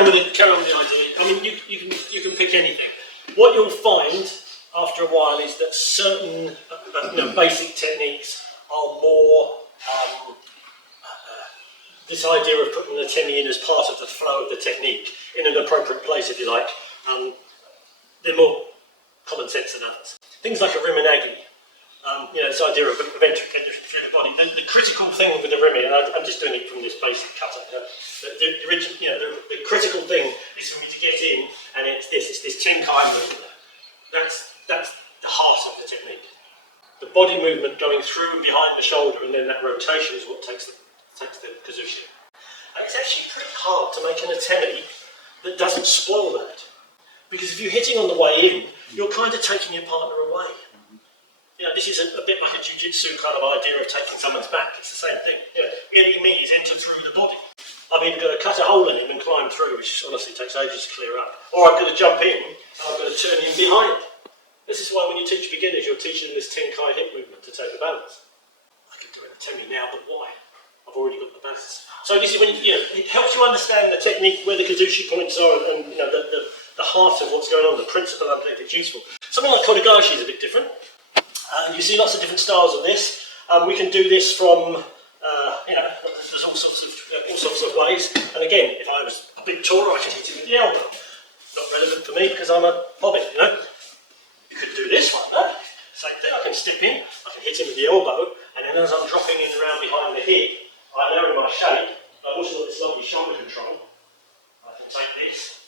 on with it. Carry on with the idea. I mean, you can pick anything. What you'll find after a while is that certain basic techniques are more this idea of putting the atemi in as part of the flow of the technique in an appropriate place, if you like. They're more common sense than others. Things like Irimi-nage, this idea of entering through the body. The critical thing with the Irimi, and I'm just doing it from this basic kata. The critical thing is for me to get in, and it's this Tenkai movement. That's the heart of the technique. The body movement going through behind the shoulder, and then that rotation is what takes the kazushi. And it's actually pretty hard to make an atemi that doesn't spoil that. Because if you're hitting on the way in, you're kind of taking your partner away. This is a bit like a jiu-jitsu kind of idea of taking someone's back. It's the same thing. Irimi is enter through the body. I've either got to cut a hole in him and climb through, which honestly takes ages to clear up, or I've got to jump in and I've got to turn him behind. This is why when you teach beginners, you're teaching them this Tenkai hip movement to take the balance. I can do an atemi now, but why? I've already got the balance. So this is when it helps you understand the technique, where the kazushi points are, and the heart of what's going on, the principle underneath it's useful. Something like Kote-gaeshi is a bit different. You see lots of different styles of this. We can do this from, there's all sorts of ways. And again, if I was a bit taller, I could hit it with the elbow. Not relevant for me because I'm a hobbit, You could do this one, Same thing, I can step in, I can hit him with the elbow, and then as I'm dropping in around behind the hip, I know in my shape, I've also got this lovely shoulder control. I can take this,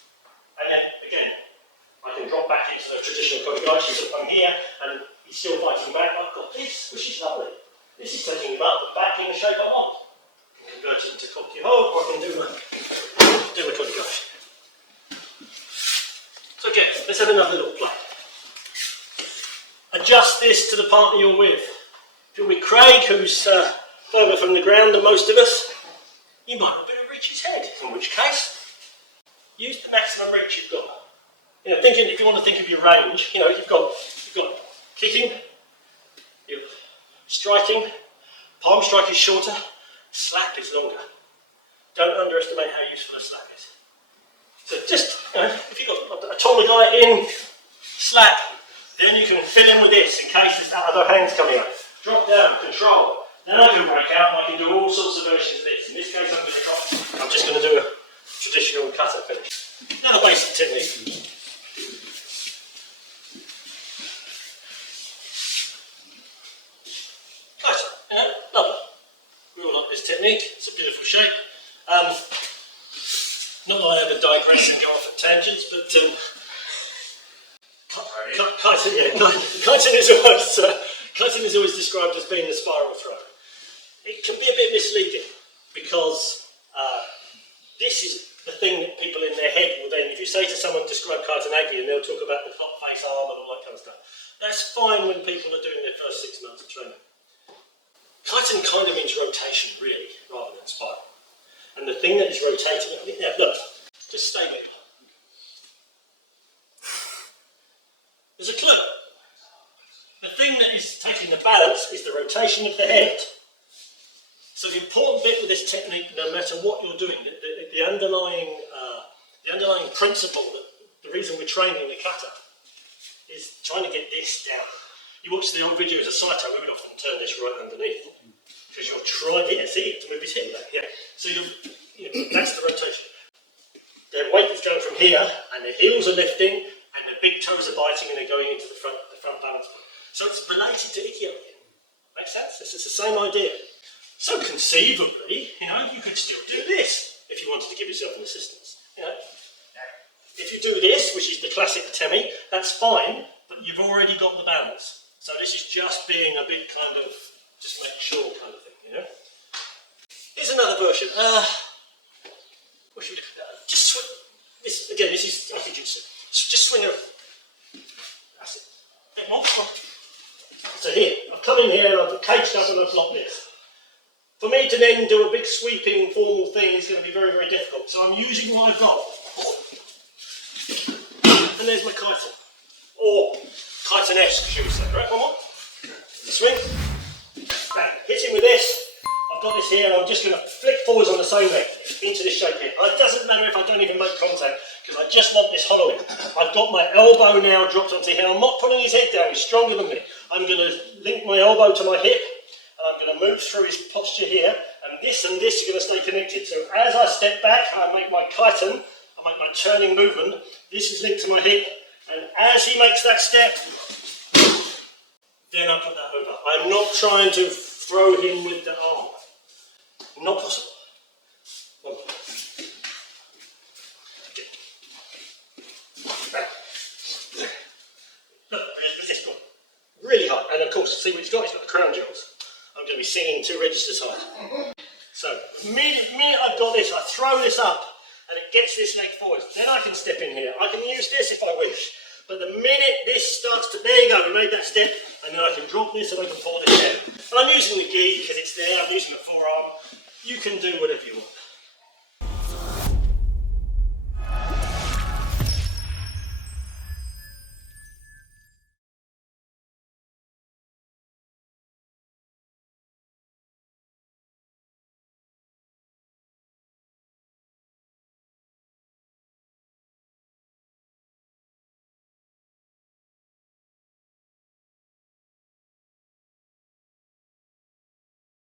and then again, I can drop back into the traditional Kote-gaeshi, so I'm here, and he's still fighting back. I've got this, which is lovely. This is taking him up, but back in the shape I want. I can convert it into Kote-gaeshi, or I can do my Kote-gaeshi. So again, let's have another little play. Adjust this to the partner you're with. If you're with Craig, who's further from the ground than most of us, you might not be able to reach his head, in which case, use the maximum reach you've got. If you want to think of your range, you've got kicking, you're striking, palm strike is shorter, slap is longer. Don't underestimate how useful a slap is. So just, if you've got a taller guy in, slap, then you can fill in with this in case there's other hands coming up. Drop down, control. Then I can break out and I can do all sorts of versions of this. In this case, I'm just going to do a traditional kata finish. Another basic technique. Kata, lovely. We all like this technique. It's a beautiful shape. Not that I ever digress and go off at tangents, but Kaiten is always described as being the spiral throw. It can be a bit misleading because this is the thing that people in their head will then, if you say to someone, describe Kaiten-nage, and they'll talk about the top face arm and all that kind of stuff. That's fine when people are doing their first 6 months of training. Kaiten kind of means rotation, really, rather than spiral. And the thing that is rotating, look, just stay with me. There's a clue. The thing that is taking the balance is the rotation of the head. So the important bit with this technique, no matter what you're doing, the underlying principle, the reason we're training the kata, is trying to get this down. You watch the old videos of Saito, we would often turn this right underneath. Because you're trying, to move his hip back, So that's the rotation. The weight is going from here, and the heels are lifting, and the big toes are biting, and they're going into the front balance point. So it's related to Aikido. Makes sense? This is the same idea. So conceivably, you could still do this if you wanted to give yourself an assistance. If you do this, which is the classic Atemi, that's fine, but you've already got the balance. So this is just being a bit kind of, just make sure kind of thing, Here's another version. Just swing. This again. This is Aikido. Just swing it. That's it. Bit more. So here, I've come in here and I've caged up and I've blocked this. For me to then do a big sweeping formal thing is going to be very, very difficult. So I'm using what I've got. And there's my Kaiten. Or Kaiten-esque, should we say, right? One more. Swing. Bang. Hit him with this. I've got this here, and I'm just going to flick forwards on the same leg into this shape here. It doesn't matter if I don't even make contact, because I just want this hollowing. I've got my elbow now dropped onto here. I'm not pulling his head down, he's stronger than me. I'm going to link my elbow to my hip, and I'm going to move through his posture here, and this are going to stay connected. So as I step back, I make my kaiten, I make my turning movement, this is linked to my hip, and as he makes that step, then I put that over. I'm not trying to throw him with the arm. Not possible. One. Look, this one. Really high. And of course, see what he's got? He's got the crown jewels. I'm going to be singing 2 registers high. So, the minute I've got this, I throw this up and it gets this leg forward. Then I can step in here. I can use this if I wish. But the minute this starts to, there you go, we made that step, and then I can drop this and I can pull this down. And I'm using the gi because it's there, I'm using the forearm. You can do whatever you want.